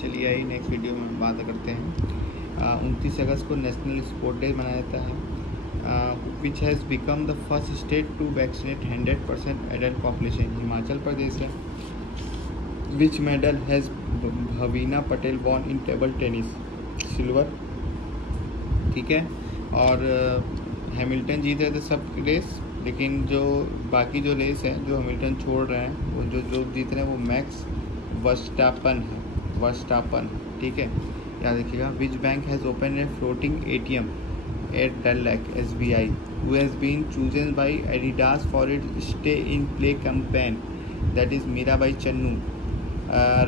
चलिए आई next video में बात करते हैं। 29 अगस्त को नेशनल स्पोर्ट डे मनाया जाता है, which has become the first state to vaccinate 100% adult population. Himachal Pradesh है। Which medal has Bhavina Patel won in table tennis? Silver. ठीक है। और हैमिल्टन जीत रहे थे सब रेस, लेकिन जो बाकी जो रेस है जो हैमिल्टन छोड़ रहे हैं वो जो जीत रहे हैं वो मैक्स वर्स्टापन है। ठीक है, याद रखिएगा। Which bank has open a floating ATM at Dal lake? SBI। Who has been chosen by Adidas for it stay in play campaign? That is Mirabai Chanu.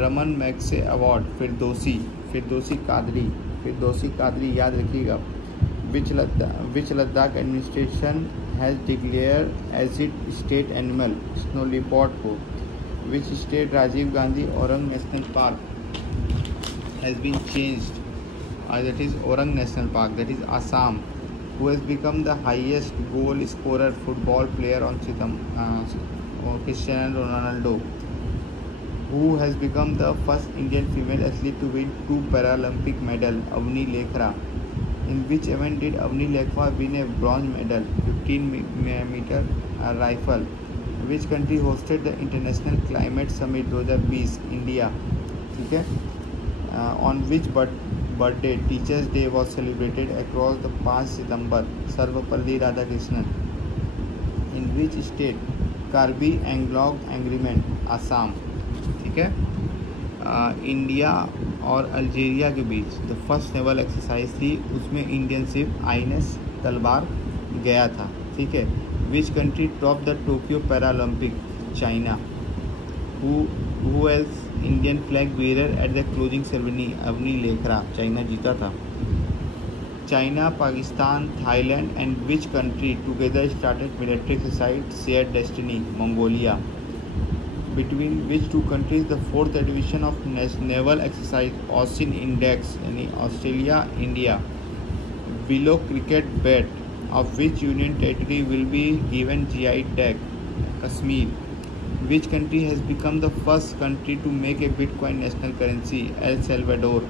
Raman Magsaysay award? Firdausi Qadri, याद रखिएगा। Which Ladakh administration has declare as it state animal? Snow leopard को। Which state Rajiv Gandhi Orang national park has been changed? That is Orang National Park, that is Assam. Who has become the highest goal scorer football player on Cristiano Ronaldo? Who has become the first Indian female athlete to win 2 Paralympic medal? Avni Lekhara. In which event did Avni Lekhara win a bronze medal? 15-meter rifle. Which country hosted the International Climate Summit 2020? India. ठीक है। On which birthday Teachers Day was celebrated across the 5 सितंबर? Sarvepalli Radhakrishnan. In which state Karbi Anglong agreement? Assam. ठीक है। India और Algeria के बीच the first naval exercise थी, उसमें इंडियन शिप INS तलवार गया था। ठीक है। Which country top the Tokyo Paralympic? China. Who else Indian flag bearer at the closing ceremony? Avani Lekhara. China जीता था। China, Pakistan, Thailand and which country together started military exercise share destiny? Mongolia. Between which two countries the 4th edition of naval exercise AUSINDEX? यानी Australia India. Willow cricket bat of which union territory will be given GI tag? Kashmir. Which country has become the first country to make a Bitcoin national currency? El Salvador.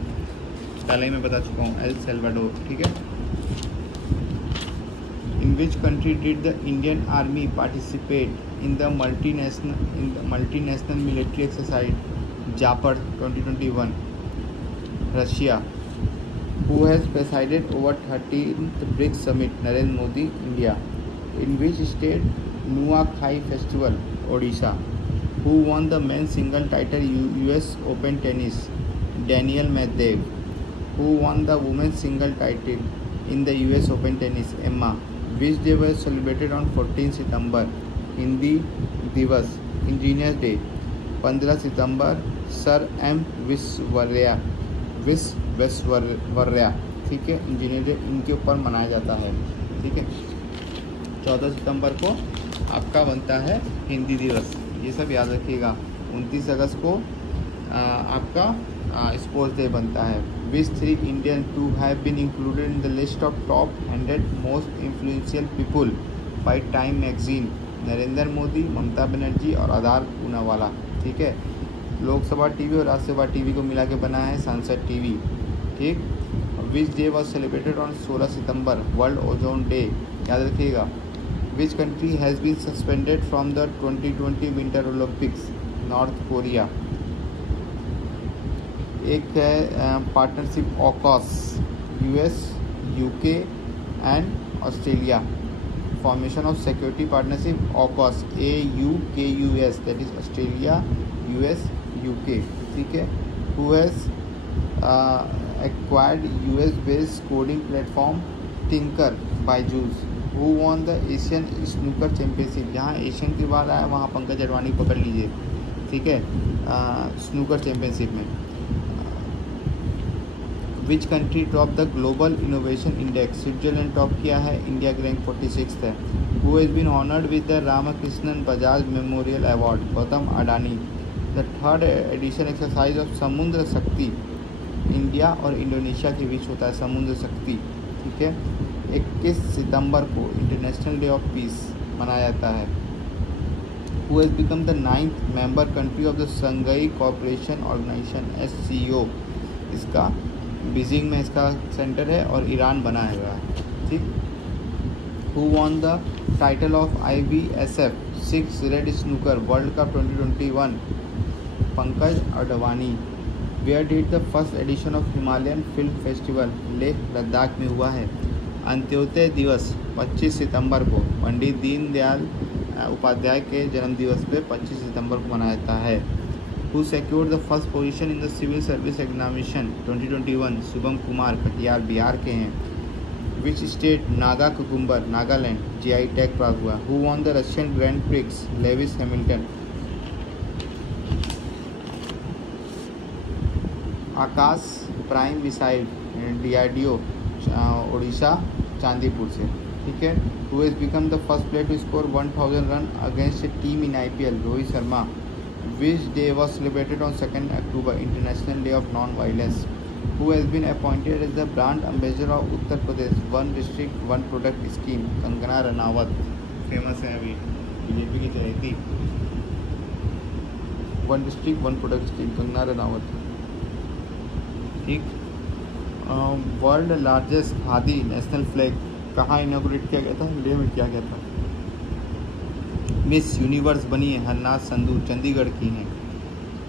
पहले ही मैं बता चुका हूँ, El Salvador. ठीक है। In which country did the Indian Army participate in the multinational military exercise Japad 2021? Russia. Who has presided over 13th BRICS summit? Narendra Modi, India. In which state Nuakhai festival? Odisha. Who won the men's single title US Open tennis? Daniel Medvedev. Who won the women's single title in the US Open tennis? Emma. Which day was celebrated on 14 सितंबर? हिंदी दिवस। Engineers day 15 सितंबर sir M Visvesvaraya. ठीक है। Engineer day इनके ऊपर मनाया जाता है। ठीक है। 14 सितंबर को आपका बनता है हिंदी दिवस, ये सब याद रखिएगा। 29 अगस्त को आपका स्पोर्ट्स डे बनता है। Which 3 Indian to have been included in the list of top 100 most influential people by Time magazine? Narendra Modi, Mamata Banerjee और आधार पूनावाला। ठीक है। लोकसभा टीवी और राज्यसभा टीवी को मिला के बना है संसद टीवी। ठीक। विच day was celebrated on 16 September? World ozone day, याद रखिएगा। Which country has been suspended from the 2020 Winter Olympics? North Korea. एक है partnership AUKUS, US, UK and Australia. Formation of security partnership AUKUS, AUKUS, that is Australia, US, UK। ठीक है। Who has acquired US based coding platform Tinker Byju's? Who won the Asian snooker championship? जहाँ Asian की बात आया वहाँ पंकज अडवाणी पकड़ लीजिए। ठीक है। स्नूकर चैम्पियनशिप में। Which country top the global innovation index? Switzerland top किया है, इंडिया की रैंक 46 है। Who has been honoured with the Ramakrishnan Bajaj memorial award? Gautam Adani. The 3rd edition exercise of Samudra Shakti India और इंडोनेशिया के बीच होता है समुद्र शक्ति। ठीक है। 21 सितंबर को इंटरनेशनल डे ऑफ पीस मनाया जाता है। who has become the 9th member country of the Shanghai Cooperation Organization SCO। इसका बीजिंग में इसका सेंटर है और ईरान बना हुआ है, ठीक। Who won the title of IBSF 6 Red Snooker World Cup 2021? Pankaj Advani. Where did the first edition of Himalayan Film Festival Leh Ladakh में हुआ है? अंत्योदय दिवस 25 सितंबर को पंडित दीनदयाल उपाध्याय के जन्म दिवस पे 25 सितंबर को मनाया जाता है। Who secured the first position in the Civil Service Examination 2021? Shubham Kumar, Katihar Bihar के हैं। Which state Naga cucumber Nagaland GI tag प्राप्त हुआ? Who won the Russian Grand Prix? Lewis Hamilton. Akash prime missile DRDO Orissa Chandipur से, ठीक है। Who has become the first player to score 1000 run against a team in IPL? Rohit Sharma. Which day was celebrated on 2nd October? International Day of Non-Violence। Who has been appointed as the brand ambassador of Uttar Pradesh One District One Product Scheme? Kangana Ranaut, famous है अभी, BJP की चहेती। One district one product scheme, Kangana Ranaut, ठीक। World largest khadi national flag कहाँ inaugurate किया गया था? India में किया गया था। मिस यूनिवर्स बनी है हरनाथ संधू, चंडीगढ़ की हैं।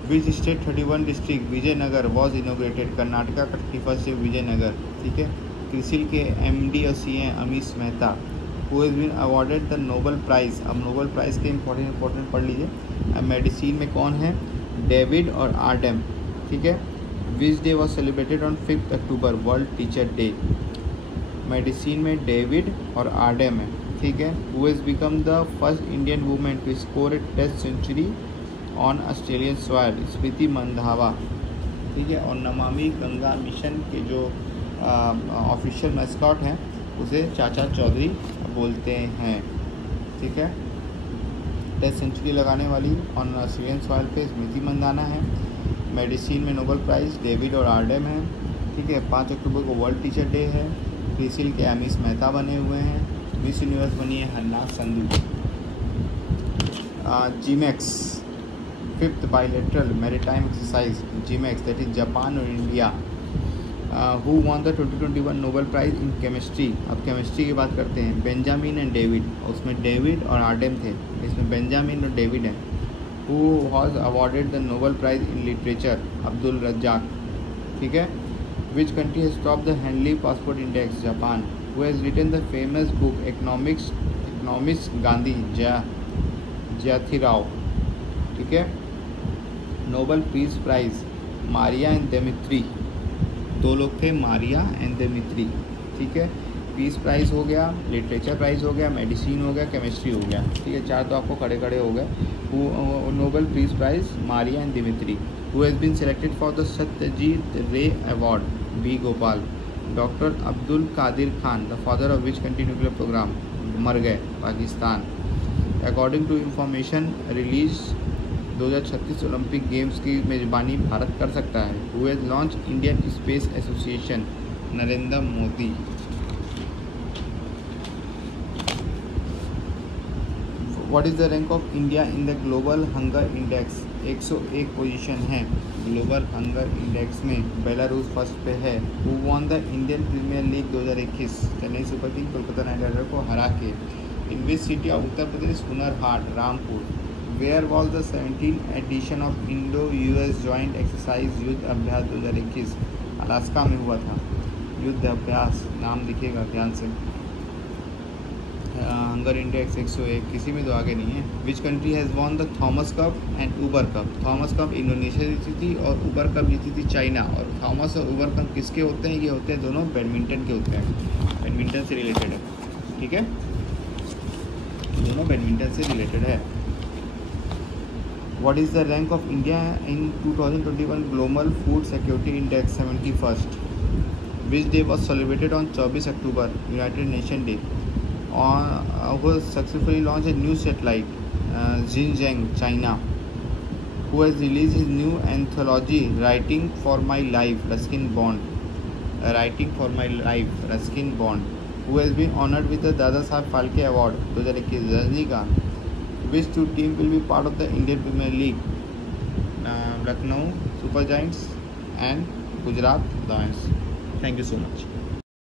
Which state 31 district Vijayanagar was inaugurated? Karnataka का 31 से विजयनगर, ठीक है। क्रिसिल के MD और CA Amish Mehta. Who has been awarded the Nobel prize? अब नोबेल प्राइज़ के इंपॉर्टेंट पढ़ लीजिए। अब मेडिसिन में कौन है? डेविड और आर्डेम, ठीक है। Which day was celebrated on 5 October? World teacher day. Medicine में डेविड और आर्डेम है, ठीक है। Who has become the first Indian women to score a test century on Australian soil? Smriti Mandhana, ठीक है। और नमामि गंगा मिशन के जो ऑफिशियल मैस्कॉट हैं उसे चाचा चौधरी बोलते हैं, ठीक है। टेस्ट सेंचुरी लगाने वाली ऑन ऑस्ट्रेलियन सॉइल पे स्मृति मंदाना है। मेडिसिन में नोबेल प्राइज़ डेविड और आर्डेम है, ठीक है। 5 अक्टूबर को वर्ल्ड टीचर डे है। क्रिसिल के अमीश मेहता बने हुए हैं। मिस यूनिवर्स बनी है Harnaaz Sandhu. GMEX 5th bilateral maritime exercise GMEX, that is Japan और India. Who won the 2021 Nobel prize in chemistry? अब केमिस्ट्री की बात करते हैं। बेंजामिन एंड डेविड, उसमें डेविड और आर्डेम थे, इसमें बेंजामिन और डेविड हैं। Who was awarded the Nobel prize in literature? Abdul Razzak, ठीक है। Which country has top the Henley passport index? Japan. Who has written the famous book economics Gandhi? Jyotirao, ठीक है। Nobel peace prize Maria and Dmitry, दो लोग थे, Maria and देमित्री, ठीक है। Peace prize हो गया, लिटरेचर प्राइज़ हो गया, मेडिसिन हो गया, केमिस्ट्री हो गया, ठीक है। 4 तो आपको खड़े खड़े हो गए। Nobel peace prize Maria and Dmitry. Who has been selected for the Satyajit Ray award? B Gopal. Doctor Abdul Qadeer Khan, the father of which country nuclear program? मर गए, Pakistan. According to information release 2036 Olympic games की मेज़बानी भारत कर सकता है? Who has launch Indian space association? Narendra Modi. What is the rank of India in the global hunger index? 101 position है global hunger index में। Belarus first पे है। Who won the Indian premier league 2021? Chennai super king Kolkata knight rider को हरा के। In which city of Uttar Pradesh? Hunar Haat, Rampur. Where was the 17th edition of Indo US joint exercise Yudh Abhyas 2021? Alaska में हुआ था युद्ध अभ्यास, नाम दिखेगा ध्यान से। हंगर इंडेक्स 101, किसी में तो आगे नहीं है। Which country has won the Thomas cup and Uber cup? Thomas cup Indonesia जीती थी और उबर कप जीती थी चाइना। और थॉमस और उबर कप किसके होते हैं? ये होते हैं दोनों बैडमिंटन के होते हैं, बैडमिंटन से रिलेटेड है, ठीक है। दोनों बैडमिंटन से रिलेटेड है। What is the rank of India in 2021 global food security index 71st? Which day was celebrated on 24 October? United nation day. who successfully launched a new satellite, Xinjiang, China. Who has released his new anthology, Writing for My Life, Ruskin Bond. Writing for My Life, Ruskin Bond. Who has been honored with the Dada Saheb Phalke Award 2021? Rajinikanth. Which two teams will be part of the Indian Premier League? Lucknow Super Giants and Gujarat Lions. Thank you so much.